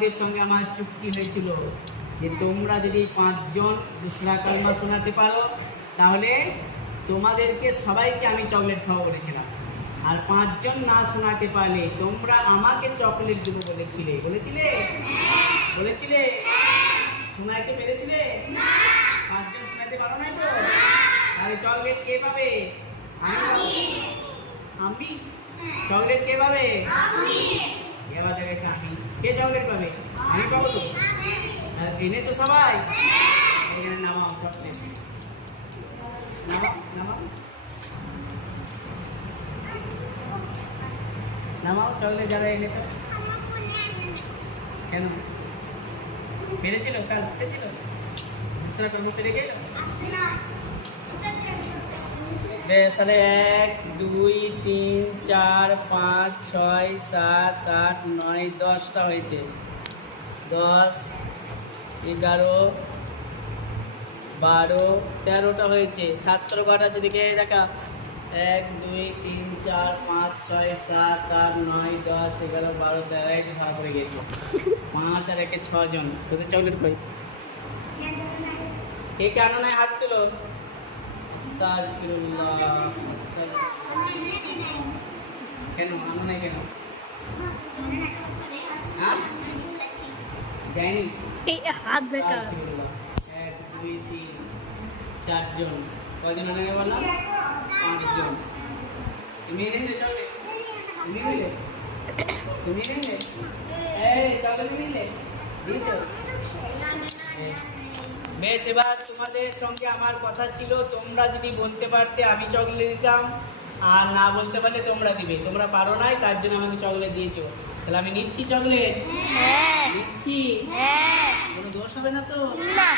তোমাদের সঙ্গে আমার চুক্তি হয়েছিল যে তোমরা যদি 5 জন সূরা কালমা শোনাতে পারো তাহলে তোমাদেরকে সবাইকে আমি চকলেট খাওয়া বলেছিলাম, আর 5 জন না শোনাতে পারলে তোমরা আমাকে চকলেট দেবো বলেছিলে। বলেছিলে? শোনাইতে পেরেছিলে? 5 জন শোনাতে পারো নাই তো? তাহলে চকলেট কে পাবে? আমি। চকলেট কে পাবে? এবার দেখে আমি। কে চকলেট পাবে? আমি পাবো তো। এনে তো সবাই এখানে নামাও চকলেট, নামাও চকলেট যারা এনেছো। কেন পেরেছিল? কাল পেরেছিল? তাহলে 1 2 3 4 5 6 7 8 9 10টা হয়েছে। 10 11 12 13টা হয়েছে। ছাত্র কটা আছে দিকে দেখা? 1 2 3 4 5 6 7 8 9 10 11 12 13 এই ধরা পড়ে গেছে। 5 আর 1 6 জন। তোদের চকলেট কই? কে কেন নাই হাত তুলো? আস্তাগফিরুল্লাহ। কেন আনো নাই কেন? হ্যাঁ যায়নি? হাত বেকার। 1 2 3 4 জন। কয়জন আনে বললাম? 5 জন। তুমি নিলে চলে? তুমি নিলে? এই চলে নিলে? দিছো? বেশ, এবার তোমাদের সঙ্গে আমার কথা ছিল তোমরা যদি বলতে পারতে আমি চকলেট দিতাম, আর না বলতে পারলে তোমরা দিবে। তোমরা পারো নাই, তার জন্য আমাকে চকলেট দিয়েছো। তাহলে আমি নিচ্ছি চকলেট? নিচ্ছি। কোনো দোষ হবে না তো? না।